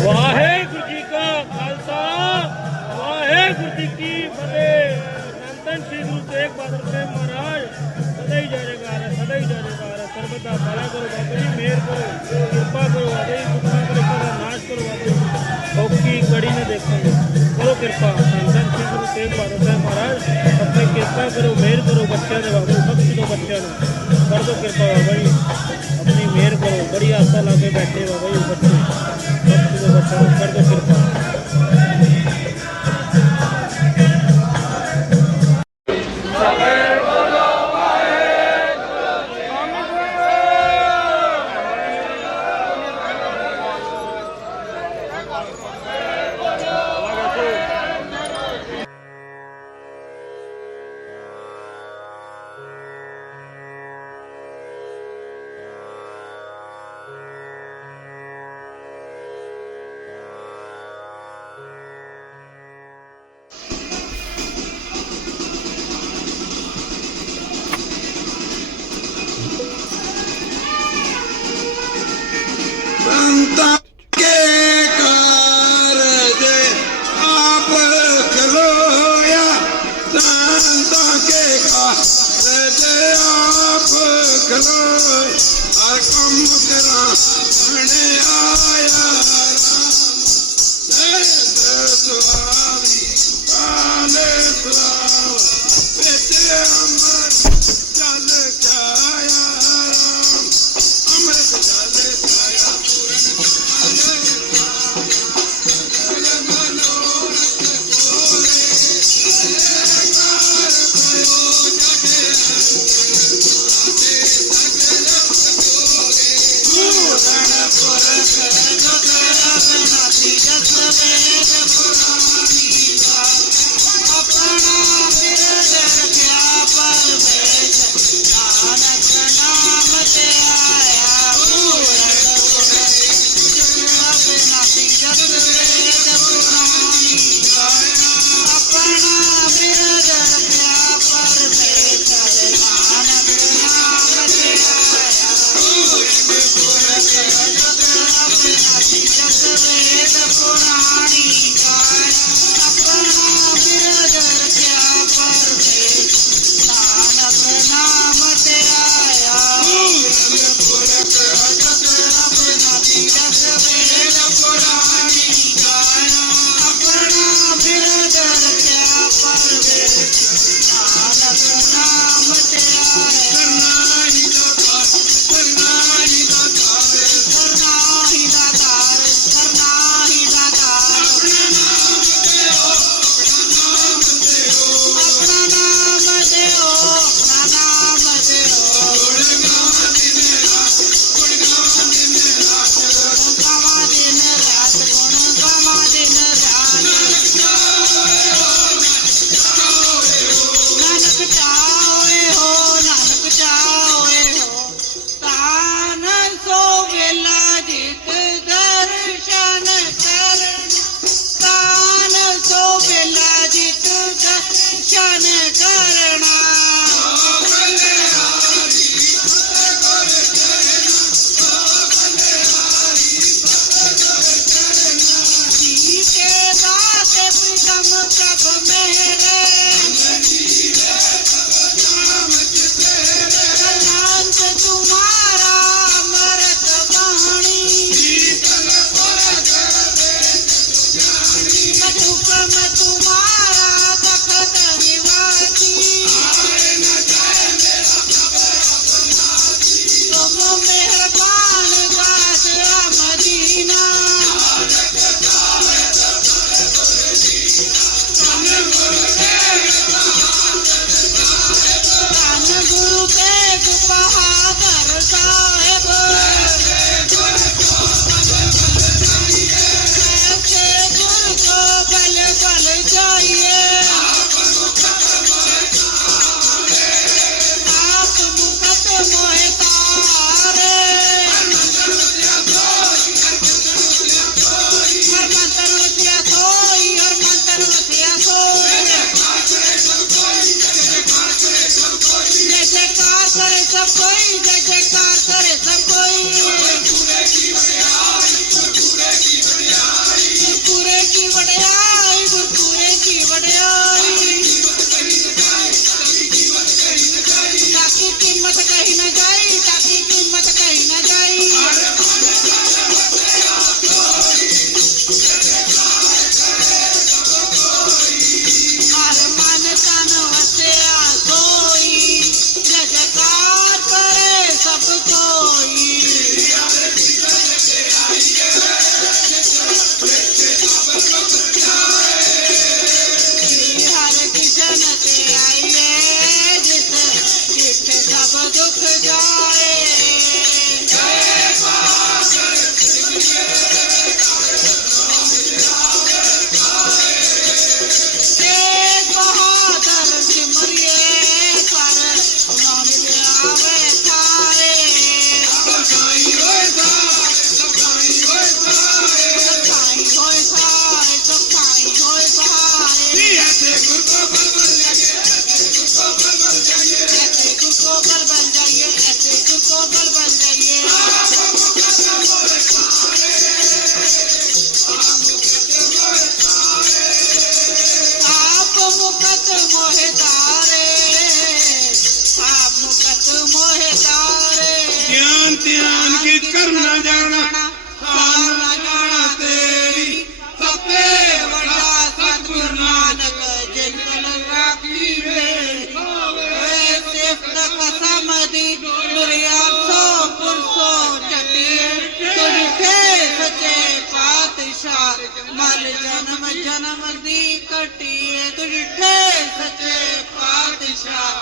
ਵਾਹਿਗੁਰੂ ਜੀ ਕਾ ਖਾਲਸਾ, ਵਾਹਿਗੁਰੂ ਜੀ ਕੀ ਫਤਿਹ। ਸੰਤਨ ਸ੍ਰੀ ਗੁਰੂ ਤੇਗ ਬਹਾਦਰ ਸਾਹਿਬ ਮਹਾਰਾਜ, ਸਦਾ ਹੀ ਜੈਕਾਰ ਹੈ, ਸਦਾ ਹੀ ਜੈਕਾਰ ਹੈ। ਸਰਬਤ ਦਾ ਭਲਾ ਕਰੋ, ਬਾਬਾ ਜੀ ਮਿਹਰ ਕਰੋ, ਕਿਰਪਾ ਕਰੋ ਬਾਬਾ ਜੀ ਦੁੱਖਾਂ ਦਾ ਨਾਸ਼ ਕਰੋ ਬਾਬਾ ਜੀ ਕੜੀ ਨੇ ਦੇਖਾਂਗੇ। ਕਰੋ ਕਿਰਪਾ। ਸੰਤਨ ਸ੍ਰੀ ਗੁਰੂ ਤੇਗ ਬਹਾਦਰ ਸਾਹਿਬ ਮਹਾਰਾਜ, ਆਪਣੇ ਕਿਰਪਾ ਕਰੋ ਮਿਹਰ ਕਰੋ ਬੱਚਿਆਂ ਦੇ ਬਾਬਾ ਜੀ ਬਖਸ਼ ਦਿਓ ਬੱਚਿਆਂ ਨੂੰ। ਕਰ ਦਿਓ ਕਿਰਪਾ ਬਾਬਾ ਜੀ। ਆਪਣੀ ਮਿਹਰ ਕਰੋ, ਬੜੀ ਆਸਾ ਲਾ ਕੇ ਬੈਠੇ ਬਾਬਾ ਜੀ, ਬੱਚੇ। ਬਖਸ਼ ਦਿਓ ਬੱਚਿਆਂ ਦਰਸ਼ਨ सचे पातशाह मल जनम जनम दी कटी तुरि सचे पातशाह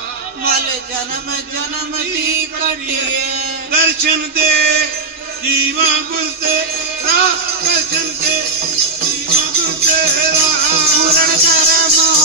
मल जनम जनम जी कटिए ਜਨਮ ਦੀ ਕਟੀਏ ਦਰਸ਼ਨ ਦੇ ਜੀਵਾ ਗੁਰ ਤੇ ਰਾਹ ਦਰਸ਼ਨ ਦੇ ਜੀਵਾ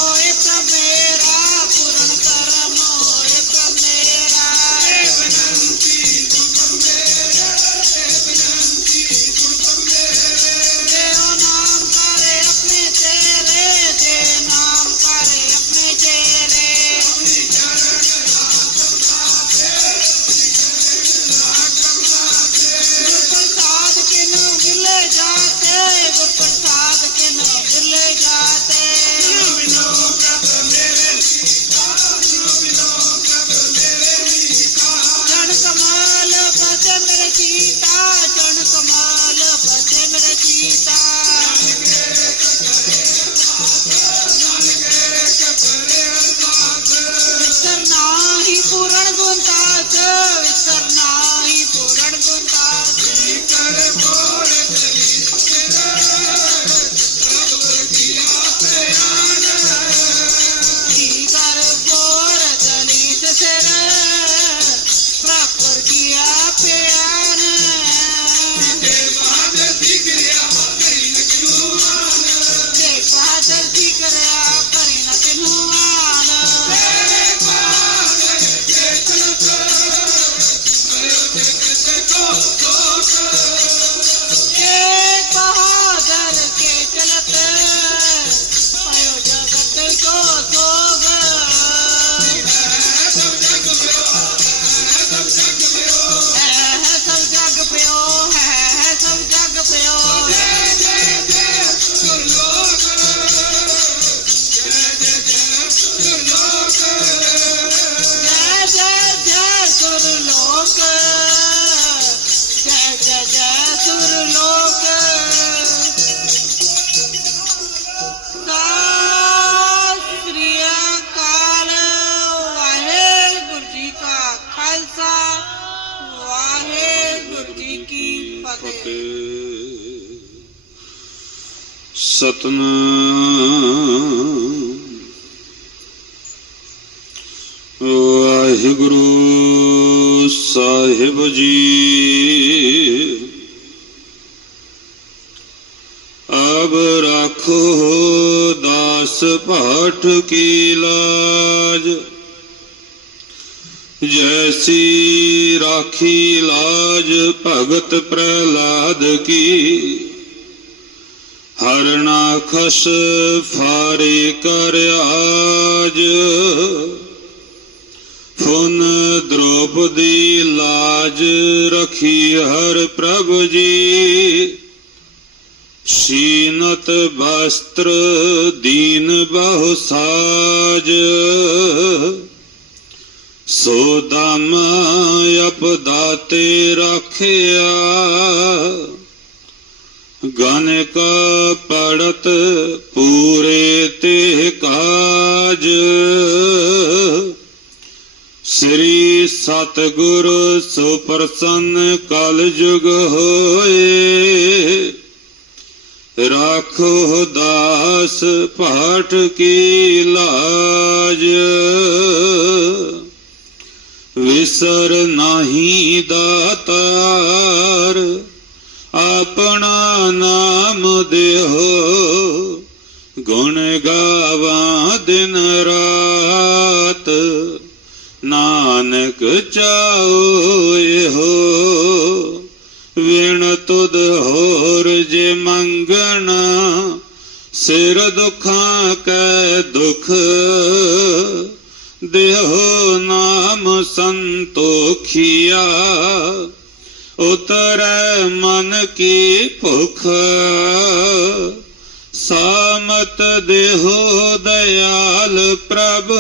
ਸਤਨਾਮ ਵਾਹਿਗੁਰੂ ਸਾਹਿਬ ਜੀ, ਅਬ ਰੱਖੋ ਦਾਸ ਭਾਟ ਕੀ ਲਾਜ। ਜੈਸੀ ਰਾਖੀ ਲਾਜ ਭਗਤ ਪ੍ਰਹਿਲਾਦ ਕੀ। ਹਰਣਾ ਖਸ ਫਾਰੇ ਕਰ ਆਜ। ਫੁਨ ਦ੍ਰੋਪਦੀ ਲਾਜ ਰਖੀ ਹਰ ਪ੍ਰਭ ਜੀ। ਸ਼ੀਨਤ ਵਸਤਰ ਦੀਨ ਬਹੁ ਸਾਜ। ਸੋ ਦਮ ਅਪਦਾਤੇ ਰੱਖਿਆ। ਗਨ ਕਾ ਪੜਤ ਪੂਰੇ ਤੇ ਕਾਜ। ਸ੍ਰੀ ਸਤਗੁਰ ਸੋ ਕਲ ਜੁਗ ਹੋਏ। ਰਾਖੋ ਦਾਸ ਪਾਠ ਕੀ ਲਾਜ। ਵਿਸਰ ਨਹੀਂ ਦਾਤਾਰ, ਆਪਣਾ ਨਾਮ ਦੇਹੋ ਗੁਣ ਗਾਵਾਂ ਦਿਨ ਰਾਤ। ਨਾਨਕ ਚਾਓ ਇਹੋ ਵਿਣ ਤੁਧ ਹੋਰ ਜੇ ਮੰਗਣਾ, ਸਿਰ ਦੁਖਾਂ ਕੈ ਦੁਖ। ਦੇਹੋ ਨਾਮ ਸੰਤੋਖਿਆ। ਉਤਰੈ ਮਨ ਕੀ ਭੁਖ, ਸਾਮਤ ਦੇਹੋ ਦਇਆਲ ਪ੍ਰਭ,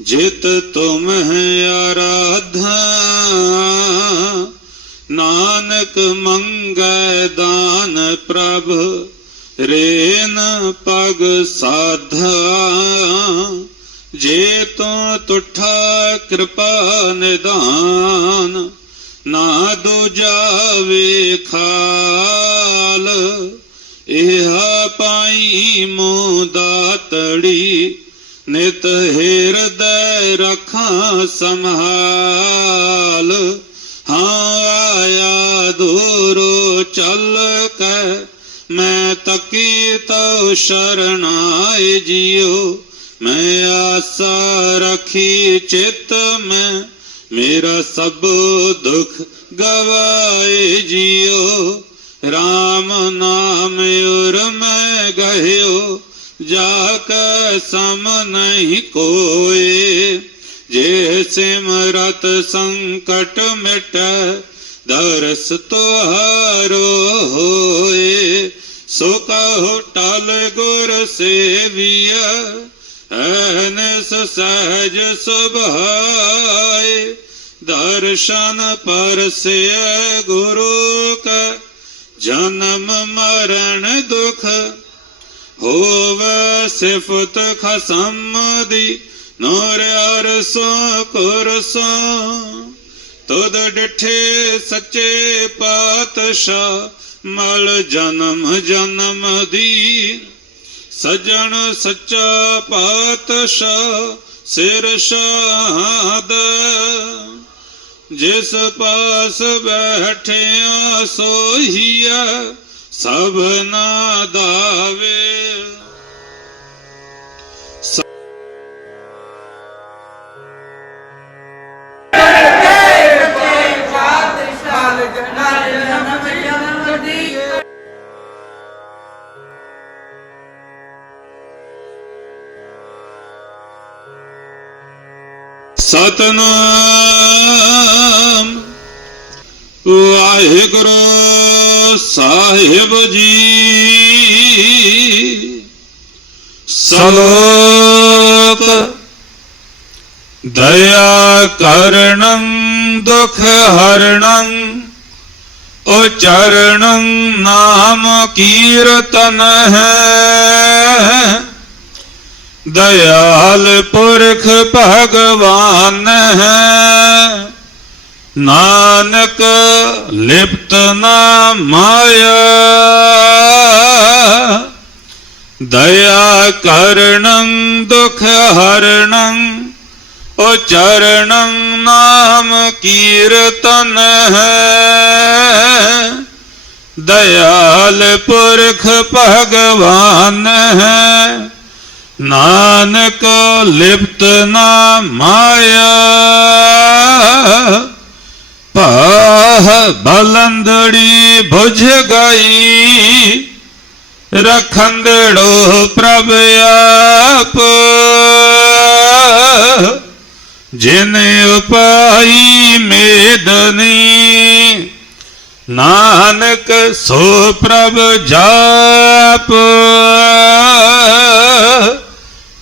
ਜਿਤ ਤੁਮ ਆਰਾਧਾ ਨਾਨਕ ਮੰਗੈ ਦਾਨ ਪ੍ਰਭ, ਰੇਨ ਪਗ ਸਾਧਾ। ਜੇ ਤੂੰ ਤੁਠਾ ਕਿਰਪਾ ਨਿਦਾਨ ਨਾ ਦੂਜਾ ਵੇਖਾਲ, ਇਹ ਪਾਈ ਮੋ ਦਾਤੜੀ ਨਿਤ ਹਿਰਦੈ ਰਖਾਂ ਸੰਭਾਲ। ਹਾਂ ਆਇਆ ਦੂਰੋ ਚੱਲ ਕੇ, ਮੈਂ ਤਕੀ ਤਉ ਸ਼ਰਣਾਏ ਜਿਉ ਮੈਂ ਆਸਾ ਰਖੀ ਚਿਤ ਮੈਂ ਮੇਰਾ ਸਭ ਦੁਖ ਗਵਾਏ ਜਿਉ RAM ਨਾਮ ਉਰ ਮੈਂ ਗਹਿਓ, ਜਾ ਕੈ ਸਮ ਨਹੀਂ ਕੋਏ। ਜੇ ਸਿਮਰਤ ਸੰਕਟ ਮਿਟੈ, ਦਰਸ ਤੁਹਾਰੋ ਹੋਏ। ਸੋ ਕਹੋ ਟਲ ਗੁਰ ਸੇਵੀਆ ਐਨਸ ਸਹਿਜ ਸੁਭਾਏ ਦਰਸ਼ਨ ਪਰਸਿਐ ਗੁਰੂ ਕਾ ਜਨਮ ਮਰਨ ਦੁਖ ਹੋਵੇ ਸਿਫਤ ਖਸਮ ਦੀ ਨੂਰ ਅਰਸੋਂ ਕੁਰਸੋਂ ਤੁਧ ਡਿਠੇ ਸੱਚੇ ਪਾਤਸ਼ਾਹ ਮਲ ਜਨਮ ਜਨਮ ਦੀ ਸਜਣ ਸੱਚਾ ਪਾਤਸ਼ਾਹ ਸਿਰ ਸ਼ਾਹਦ ਜਿਸ ਪਾਸ ਬੈਠਿਆ ਸੋਹੀਆ ਸਭਨਾ ਦਾਵੇ। ਸਤਨਾਮ। ਵਾਹਿਗੁਰੂ ਸਾਹਿਬ ਜੀ। ਸਲੋਕ ਦਇਆ ਕਰਣੰ ਦੁਖ ਹਰਣੰ ਉਚਰਣੰ ਨਾਮ ਕੀਰਤਨ ਹੈ। ਦਇਆਲ ਪੁਰਖ ਭਗਵਾਨ ਹੈ। ਨਾਨਕ ਲਿਪਤ ਨਾ ਮਾਇਆ। ਦਇਆ ਕਰਣੰ ਦੁਖ ਹਰਣੰ ਉਚਰਣੰ ਨਾਮ ਕੀਰਤਨ ਹੈ। ਦਇਆਲ ਪੁਰਖ ਭਗਵਾਨ ਹੈ। ਨਾਨਕ ਲਿਪਤ ਨਾ ਮਾਇਆ ਪਾਹ ਬਲੰਦੜੀ ਬੁਝ ਗਈ ਰਖੰਦੜੋ ਪ੍ਰਭ ਆਪ। ਜਿਨ ਉਪਾਈ ਮੇਦਨੀ, ਨਾਨਕ ਸੋ ਪ੍ਰਭ ਜਾਪ।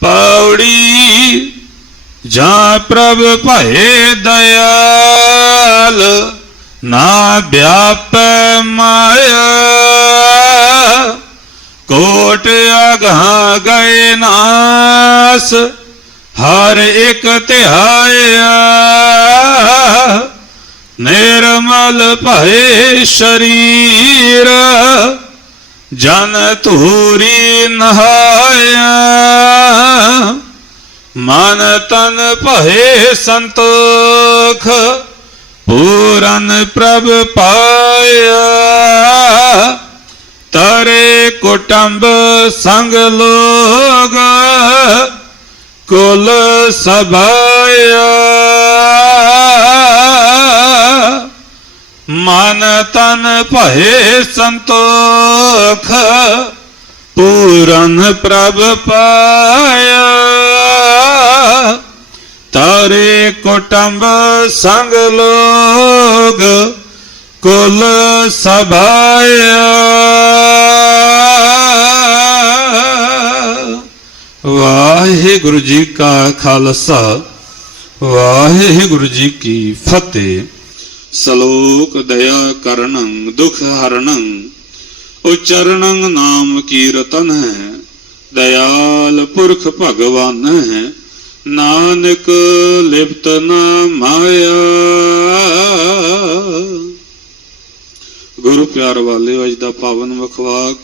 ਪੌੜੀ ਜਾਂ ਪ੍ਰਭ ਭਏ ਦਇਆਲ ਨਾ ਵਿਆਪੈ ਮਾਇਆ। ਕੋਟ ਅਗਾਂ ਗਏ ਨਾਸ, ਹਰ ਇੱਕ ਧਿਆਇਆ। ਨਿਰਮਲ ਭਏ ਸ਼ਰੀਰ ਜਨ ਧੂਰੀ ਨਹਾਇਆ। ਮਨ ਤਨ ਭਏ ਸੰਤੋਖ, ਪੂਰਨ ਪ੍ਰਭ ਪਾਇਆ। ਤਰੇ ਕੁਟੰਬ ਸੰਗ ਲੋਗ, ਕੁਲ ਸਭਾਇਆ। ਮਨ ਤਨ ਭਏ ਸੰਤੋਖ, ਪੂਰਨ ਪ੍ਰਭ ਪਾਇਆ। ਤਾਰੇ ਕੁਟੰਬ ਸੰਗ ਲੋਗ, ਕੁਲ ਸਭਾਇਆ। ਵਾਹਿਗੁਰੂ ਜੀ ਕਾ ਖਾਲਸਾ, ਵਾਹਿਗੁਰੂ ਜੀ ਕੀ ਫਤਿਹ। ਸਲੋਕ ਦਇਆ ਕਰਨੰ, ਦੁਖ ਹਰਣੰ ਉਚਰਣੰ ਨਾਮ ਕੀਰਤਨ ਹੈ, ਦਇਆਲ ਪੁਰਖ ਭਗਵਾਨ ਹੈ, ਨਾਨਕ ਲਿਪਤ ਨਾ ਮਾਇਆ। ਗੁਰੂ ਪਿਆਰ ਵਾਲਿਓ, ਅੱਜ ਦਾ ਪਾਵਨ ਮੁਖਵਾਕ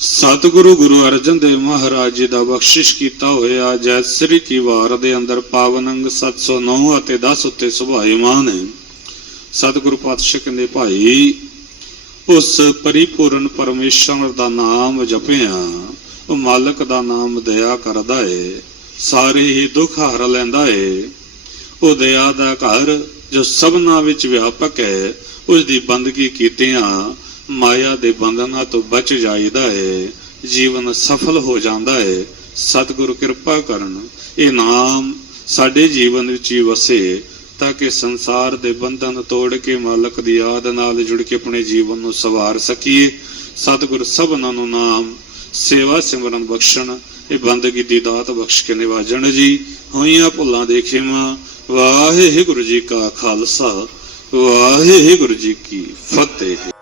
ਸਤਿਗੁਰੂ ਗੁਰੂ ਅਰਜਨ ਦੇਵ ਮਹਾਰਾਜ ਜੀ ਦਾ ਬਖਸ਼ਿਸ਼ ਕੀਤਾ ਹੋਇਆ ਜੈ ਕੀ ਵਾਰ ਦੇ ਅੰਦਰ ਪਾਵਨ ਅੰਗ 709 ਅਤੇ 10 ਉੱਤੇ ਸੁਭਾਇਮਾਨ ਹੈ ਸਤਿਗੁਰੂ ਪਾਤਸ਼ਾਹ ਕਹਿੰਦੇ, ਭਾਈ, ਉਸ ਪਰਿਪੂਰਨ ਪਰਮੇਸ਼ਰ ਦਾ ਨਾਮ ਜਪਿਆ, ਉਹ ਮਾਲਕ ਦਾ ਨਾਮ ਦਇਆ ਕਰਦਾ ਏ, ਸਾਰੇ ਹੀ ਦੁੱਖ ਹਰ ਲੈਂਦਾ ਏ। ਉਹ ਦਇਆ ਦਾ ਘਰ ਜੋ ਸਭਨਾ ਵਿੱਚ ਵਿਆਪਕ ਹੈ ਉਸ ਦੀ ਬੰਦਗੀ ਕੀਤਿਆਂ ਮਾਇਆ ਦੇ ਬੰਧਨਾਂ ਤੋਂ ਬਚ ਜਾਈਦਾ ਹੈ ਜੀਵਨ ਸਫਲ ਹੋ ਜਾਂਦਾ ਹੈ ਸਤਿਗੁਰ ਕਿਰਪਾ ਕਰਨ, ਇਹ ਨਾਮ ਸਾਡੇ ਜੀਵਨ ਵਿੱਚ ਹੀ ਵਸੇ, ਤਾਂ ਕਿ ਸੰਸਾਰ ਦੇ ਬੰਧਨ ਤੋੜ ਕੇ ਮਾਲਕ ਦੀ ਯਾਦ ਨਾਲ ਜੁੜ ਕੇ ਆਪਣੇ ਜੀਵਨ ਨੂੰ ਸਵਾਰ ਸਕੀਏ। ਸਤਿਗੁਰ ਸਭਨਾਂ ਨੂੰ ਨਾਮ, ਸੇਵਾ ਸਿਮਰਨ ਬਖਸ਼ਣ, ਇਹ ਬੰਦਗੀ ਦੀ ਦਾਤ ਬਖਸ਼ ਕੇ ਨਿਵਾਜਣ ਜੀ। ਹੋਈਆਂ ਭੁੱਲਾਂ ਦੇ ਖਿਮਾ ਵਾਹਿਗੁਰੂ ਜੀ ਕਾ ਖਾਲਸਾ, ਵਾਹਿਗੁਰੂ ਜੀ ਕੀ ਫਤਿਹ।